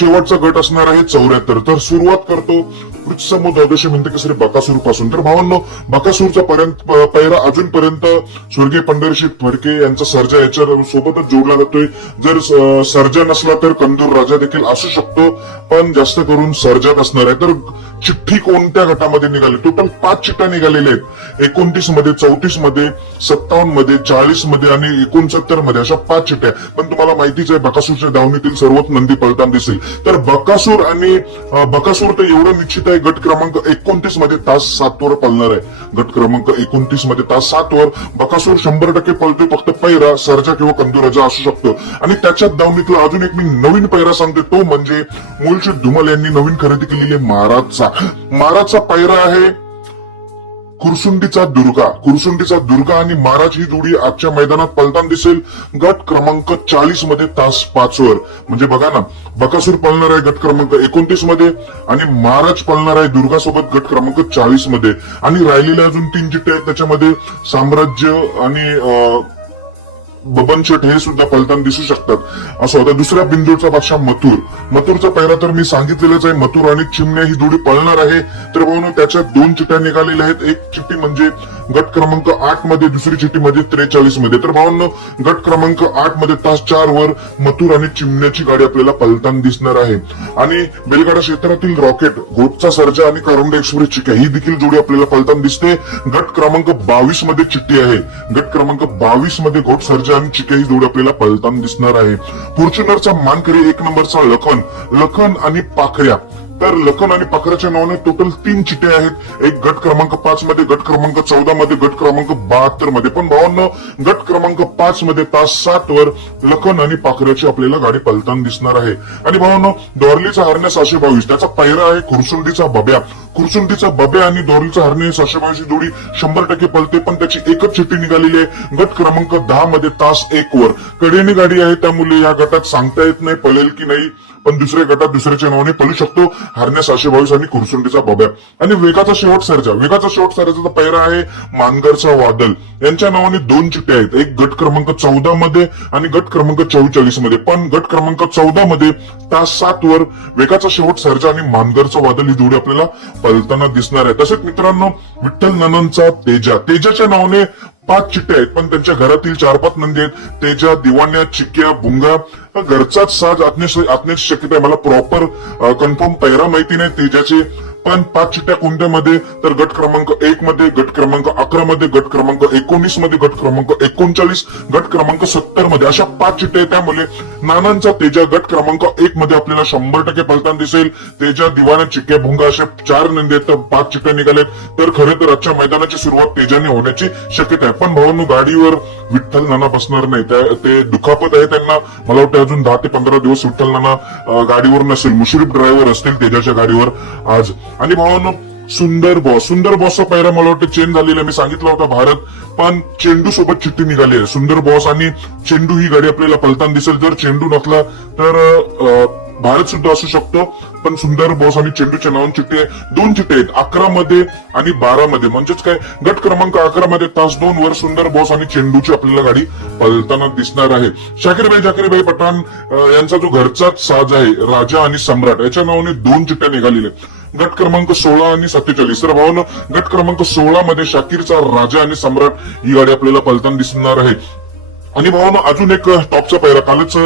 शेवटचा गट असणार आहे चौऱ्याहत्तर. तर सुरुवात करतो समोर द्वादश म्हणते कसं बकासूरपासून तर भावांनो बकासूरचा पर्यंत प- पैरा अजूनपर्यंत स्वर्गीय पंढरीशीठ फडके यांचा सर्जा याच्या सोबतच जोडला जातोय. जर सर्जा नसला तर कंदूर राजा देखील असू शकतो पण जास्त करून सर्जात असणार आहे. तर चिठ्ठी कोणत्या गटामध्ये निघाली? टोटल पाच चिठ्ठ्या निघालेल्या आहेत. एकोणतीसमध्ये चौतीसमध्ये सत्तावन्नमध्ये चाळीसमध्ये आणि एकोणसत्तरमध्ये अशा पाच चिठ्ठ्या. पण तुम्हाला माहितीच आहे बकासूरच्या दावणीतील सर्वच नंदी पळताना दिसेल. तर बकासूर आणि बकासूर तर एवढं निश्चित आहे. गट क्रमांक एकोणतीसमध्ये तास सात वर पळणार आहे. गट क्रमांक एकोणतीसमध्ये तास सात वर बकासूर शंभर टक्के पळतोय फक्त पैरा सरजा किंवा कंदुराजा असू शकतो. आणि त्याच्यात दावणीतला अजून एक मी नवीन पैरा सांगतो तो म्हणजे मूलचे धुमल यांनी नवीन खरेदी केलेली आहे महाराजचा महाराजचा पैरा आहे कुरसुंडीचा दुर्गा. कुरसुंडीचा दुर्गा आणि महाराज ही जोडी आजच्या मैदानात पलताना दिसेल. गट क्रमांक चाळीसमध्ये तास पाचवर म्हणजे बघा ना बकासूर पळणार आहे गट क्रमांक एकोणतीसमध्ये आणि महाराज पळणार आहे दुर्गा सोबत गट क्रमांक चाळीसमध्ये. आणि राहिलेल्या अजून तीन चिठ्ठे आहेत त्याच्यामध्ये साम्राज्य आणि अं, बबन छट हे सुद्धा फलताना दिसू शकतात. असं होतं दुसऱ्या बिंदूचा बादशाह मथुर. मथुरचा पहिला तर मी सांगितलेलंच आहे मथुर आणि चिमण्या ही जोडी पळणार आहे. तर भाऊ त्याच्या दोन चिठ्ठ्या निघालेल्या आहेत. एक चिठ्ठी म्हणजे गट क्रमांक आठमध्ये दुसरी चिठ्ठी मध्ये म्हणजे त्रेचाळीसमध्ये. तर भावांनो गट क्रमांक आठमध्ये तास चार वर मथुर आणि चिमण्याची गाडी आपल्याला पलताना दिसणार आहे. आणि बेलगाडा क्षेत्रातील रॉकेट गोटचा सर्जा आणि करंडा एक्सप्रेस चिक्या ही देखील जोडी आपल्याला पलताना दिसते. गट क्रमांक बावीसमध्ये चिठ्ठी आहे. गट क्रमांक बावीसमध्ये घोट सर्जा आणि काही जोड आपल्याला पलताना दिसणार आहे. फॉर्च्युनरचा मानकरी एक नंबरचा लखन लखन आणि पाखऱ्या. तर लखन आणि पाखराच्या नावाने टोटल तीन चिटे आहेत. एक गट क्रमांक पाच मध्ये गट क्रमांक चौदा मध्ये गट क्रमांक बहात्तरमध्ये. पण भावांना गट क्रमांक पाच मध्ये तास सात वर लखन आणि पाखऱ्याची आपल्याला गाडी पलताना दिसणार आहे. आणि भावांना डॉर्लीचा हरण्या सहाशे बावीस. त्याचा पायरा आहे खुरसुंडीचा बब्या. खुरसुंडीचा बब्या आणि डॉर्लीचा हरणे सहाशे बावीस जोडी शंभर टक्के पलते पण त्याची एकच चिठ्ठी निघालेली आहे. गट क्रमांक दहा मध्ये तास एक वर. कडेने गाडी आहे त्यामुळे या गटात सांगता येत नाही पळेल की नाही. पण दुसऱ्या गटात दुसऱ्याच्या नावाने पळू शकतो. हरण्या सहाशे बावीस आणि कुरसुंडीचा बब्या आणि वेगाचा शेवट सर्जा. वेगाचा शेवट सर्जाचा पैरा आहे मानगरचा वादल. यांच्या नावाने दोन चिठ्ठे आहेत. एक गट क्रमांक चौदा मध्ये आणि गट क्रमांक चौवेचाळीसमध्ये. पण गट क्रमांक चौदा मध्ये तास सात वर वेगाचा शेवट सर्जा आणि मानगरचा वादल ही जोडी आपल्याला पलताना दिसणार आहे. तसेच मित्रांनो विठ्ठल ननंदचा तेजा. तेजाच्या नावाने पाच चिट्ट्या आहेत पण त्यांच्या घरातील चार पाच नंदी आहेत. त्याच्या दिवाण्या चिक्क्या भुंगा घरचाच साज आत्मनिश शक्यता आहे. मला प्रॉपर कन्फर्म पैरा माहिती नाही. त्याच्याचे पण पाच चिठ्ठ्या कोणत्यामध्ये तर गट क्रमांक एक मध्ये गट क्रमांक अकरा मध्ये गट क्रमांक एकोणीसमध्ये गट क्रमांक एकोणचाळीस गट क्रमांक सत्तरमध्ये. अशा पाच चिठ्ठ्या त्यामुळे नानांचा तेजा गट क्रमांक एक मध्ये आपल्याला शंभर टक्के पलताना दिसेल. तेजा दिवाना चिक्क्या भुंगा असे चार नंदी आहेत तर पाच चिठ्ठ्या निघाल्यात. तर खरे तर आजच्या मैदानाची सुरुवात तेजाने होण्याची शक्यता आहे. पण भावांनो गाडीवर विठ्ठल नाना बसणार नाही. त्या- ते दुखापत आहे त्यांना. मला वाटतं अजून दहा ते पंधरा दिवस विठ्ठल नाना गाडीवर नसेल. मुश्रीफ ड्रायव्हर असतील तेजाच्या गाडीवर आज. आणि भावांनो सुंदर बॉस सुंदर बॉसचा पहिला मला वाटतं चेंज झालेला मी सांगितलं होता भारत. पण चेंडू सोबत चिठ्ठी निघाली आहे. सुंदर बॉस आणि चेंडू ही गाडी आपल्याला पलताना दिसेल. जर चेंडू नसला तर भारत सुद्धा असू शकतो. पण सुंदर बॉस आणि चेंडूच्या नावाने चिठ्ठी आहे. दोन चिठ्ठे आहेत. अकरा मध्ये आणि बारा मध्ये. म्हणजेच काय? गट क्रमांक अकरा मध्ये तास दोन वर सुंदर बॉस आणि चेंडूची आपल्याला गाडी पलताना दिसणार आहे. शाकीरभाई शाकीरभाई पठाण यांचा जो घरचाच साज आहे राजा आणि सम्राट याच्या नावाने दोन चिठ्ठ्या निघालेल्या आहेत. गट क्रमांक सोळा आणि सत्तेचाळीस. तर भावनं गट क्रमांक सोळा मध्ये शाकीरचा राजा आणि सम्राट ही गाडी आपल्याला पलताना दिसणार आहे. आणि भावना अजून एक टॉपचा पैरा कालच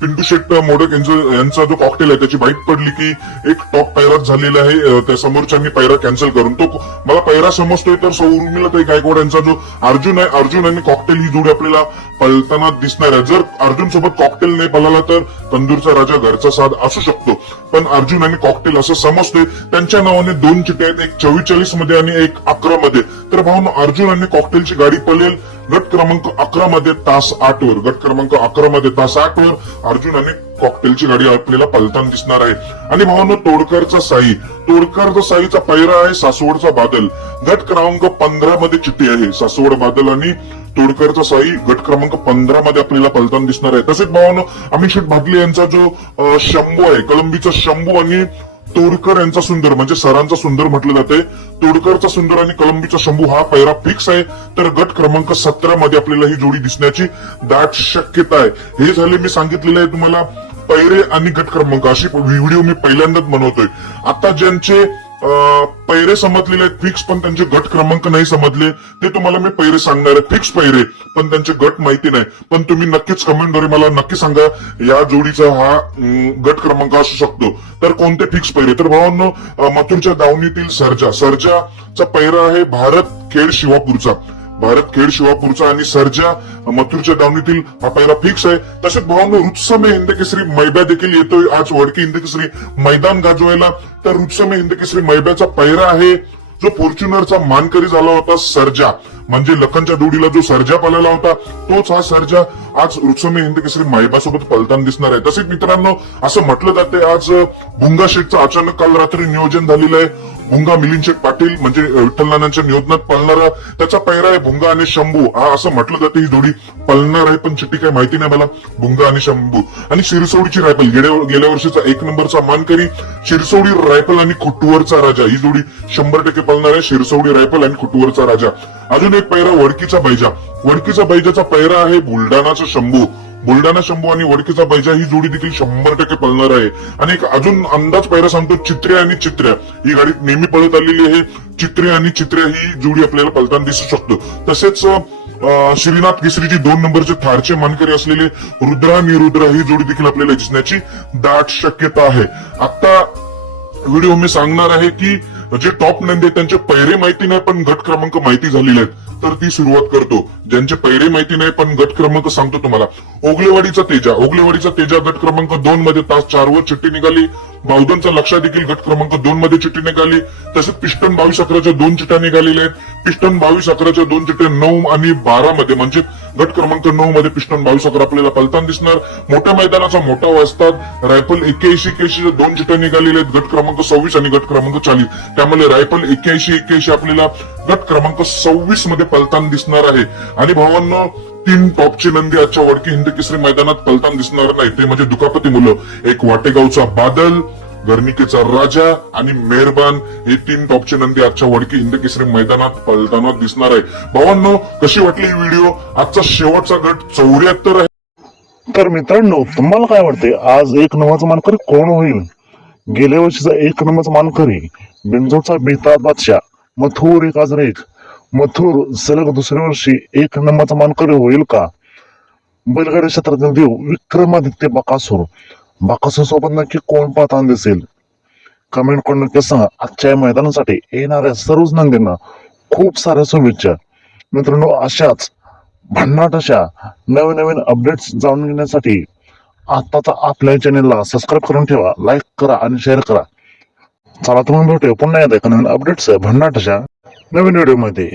पिंटू शेट मोडक यांचं यांचा जो कॉकटेल आहे त्याची बाईट पडली की एक टॉप पैराच झालेला आहे. त्या समोरच्यांनी पैरा कॅन्सल करून. तो मला पैरा समजतोय तर सौर्मिला ताई गायकवाड यांचा जो अर्जुन आहे अर्जुन आणि कॉकटेल ही जोडी आपल्याला पळताना दिसणार आहे. जर अर्जुन सोबत कॉकटेल नाही पळाला तर तंदूरचा राजा घरचा साथ असू शकतो. पण अर्जुन आणि कॉकटेल असं समजतोय. त्यांच्या नावाने दोन चिठ्ठ्या आहेत एक चव्वेचाळीसमध्ये आणि एक अकरा मध्ये तर भाऊ अर्जुन आणि कॉकटेलची गाडी पळेल. गट क्रमांक अकरा मध्ये तास आठ वर. गट क्रमांक अकरा मध्ये तास आठ वर अर्जुन आणि कॉकटेलची गाडी आपल्याला पलताना दिसणार आहे. आणि भावानो तोडकरचा साई. तोडकरचा साईचा पैरा आहे सासवडचा बादल. गट क्रमांक पंधरा मध्ये चिठ्ठी आहे. सासवड बादल आणि तोडकरचा साई गट क्रमांक पंधरा मध्ये आपल्याला पलताना दिसणार आहे. तसेच भावानो अमित शेठ भागले यांचा जो शंभू आहे कलंबीचा शंभू आणि तोडकर यांचा सुंदर म्हणजे सरांचा सुंदर म्हटलं जाते. तोडकरचा सुंदर आणि कलंबीचा शंभू हा पैरा फिक्स आहे. तर गट क्रमांक सतरा मध्ये आपल्याला ही जोडी दिसण्याची दाट शक्यता आहे. हे झाले मी सांगितलेलं आहे तुम्हाला पैरे आणि गट क्रमांक. अशी व्हिडिओ मी पहिल्यांदाच बनवतोय. आता ज्यांचे पैरे समजलेले आहेत फिक्स पण त्यांचे गट क्रमांक नाही समजले. ते तुम्हाला मी पैरे सांगणार आहे फिक्स पैरे. पण त्यांचे गट माहिती नाही. पण तुम्ही नक्कीच कमेंटद्वारे मला नक्की सांगा या जोडीचा हा गट क्रमांक असू शकतो. तर कोणते फिक्स पैरे? तर भावांनो मथुरच्या दावणीतील सरजा. सरजाचा पैरा आहे भारत खेड शिवापूरचा. भारत खेड शिवापूरचा आणि सर्जा मथुरच्या दावणीतील हा पहिला फिक्स आहे. तसेच भावांनो रुत्समे हिंदकेसरी मैब्या देखील येतोय. आज वडकी हिंदकेसरी मैदान गाजवायला तर रुत्समे हिंदकेसरी मैब्याचा पैरा आहे. जो फॉर्च्युनरचा मानकरी झाला होता सर्जा. म्हणजे लखनच्या जोडीला जो सर्जा पळाला होता तोच हा सर्जा आज रुत्समे हिंदकेसरी केसरी पलताना दिसणार आहे. तसेच मित्रांनो असं म्हटलं जाते आज भुंगा शेठचं अचानक काल रात्री नियोजन झालेलं आहे. भुंगा मिलिंद पाटील म्हणजे विठ्ठलनानांच्या नियोजनात पळणारा त्याचा पैरा आहे भुंगा आणि शंभू. हा असं म्हटलं जातं ही जोडी. पळणार आहे पण चिठ्ठी काही माहिती नाही मला. भुंगा आणि शंभू. आणि शिरसोडीची रायफल. गेल्या गेल्या वर्षीचा एक नंबरचा मानकरी शिरसोडी रायफल आणि खुट्टूवरचा राजा. ही जोडी शंभर टक्के पळणार आहे शिरसोडी रायफल आणि खुट्टूवरचा राजा. अजून एक पैरा वडकीचा बैजा. वडकीचा बैजाचा पैरा आहे बुलढाणाचा शंभू. बुलढाणा शंभू आणि वडकीचा बैजा ही जोडी देखील शंभर टक्के पळणार आहे. आणि एक अजून अंदाज पहिला सांगतो चित्रे आणि चित्र्या. ही गाडी नेहमी पळत आलेली आहे. चित्रे आणि चित्र्या ही जोडी आपल्याला पळताना दिसू शकतो. तसेच श्रीनाथ केसरीची दोन नंबरचे थारचे मानकरी असलेले रुद्रा आणि रुद्रा ही जोडी देखील आपल्याला दिसण्याची दाट शक्यता आहे. आता व्हिडिओ मी सांगणार आहे की जे टॉप नंदी त्यांचे पैरे माहिती नाही पण गट क्रमांक माहिती झालेले आहेत. तर ती सुरुवात करतो. ज्यांचे पैरे माहिती नाही पण गट क्रमांक सांगतो तुम्हाला. ओगलेवाडीचा तेजा. ओगलेवाडीचा तेजा गट क्रमांक दोन मध्ये तास चार वर चिठ्ठी निघाली. बावधनचा लक्षात देखील गट क्रमांक दोन मध्ये चिठ्ठी निघाली. तसेच पिस्टन बावीस अकराच्या दोन चिठ्ठ्या निघालेल्या आहेत. पिस्टन बावीस अकराच्या दोन चिठ्ठ्या नऊ आणि बारा मध्ये म्हणजे गट क्रमांक नऊ मध्ये पिस्टन बावीस अकरा आपल्याला पलतान दिसणार. मोठ्या मैदानाचा मोठा वाजतात रायफल एक्क्याऐंशी एक्क्याऐंशी दोन चिठ्ठ्या निघालेल्या आहेत. गट क्रमांक सव्वीस आणि गट क्रमांक चाळीस. त्यामुळे रायफल एक्क्याऐंशी एक्क्याऐंशी आपल्याला गट क्रमांक सव्वीसमध्ये पलतान दिसणार आहे. आणि भावांनो तीन टॉपची नंदी आजच्या वडकी हिंद किसरी मैदानात पलतान दिसणार नाही ते म्हणजे दुखापती मुलं. एक वाटेगावचा बादल गर्निकेचा राजा आणि मेहरबान हे तीन टॉपचे नंदी आजच्या वडकी हिंद केसरी मैदानात पलताना दिसणार आहे. भावांनो कशी वाटली ही व्हिडिओ आजचा शेवटचा गट चौऱ्याहत्तर आहे. तर मित्रांनो तुम्हाला काय वाटते आज एक नंबरचा मानकरी कोण होईल? गेल्या वर्षीचा एक नंबरचा मानकरी बिंजोचा बेताज बादशाह मथुर एक आज एक मथुर सलग दुसऱ्या वर्षी एक नंबरचा मानकरी होईल का? बैलगाडी क्षेत्रातील देव विक्रमादित्य बकासूर. बाकसं सोबत नक्की कोण पाहताना दिसेल? कमेंट करून नक्की सांगा. आजच्या मैदानासाठी येणाऱ्या सर्वच नंदींना खूप साऱ्या शुभेच्छा. मित्रांनो अशाच भन्नाट अशा नवीन नवीन अपडेट्स जाणून घेण्यासाठी आत्ताचा आपल्या चॅनेलला सबस्क्राईब करून ठेवा लाईक करा आणि शेअर करा. चला तुम्ही भेटूया पुन्हा एकदा नवीन अपडेट्स भन्नाट अशा नवीन व्हिडिओमध्ये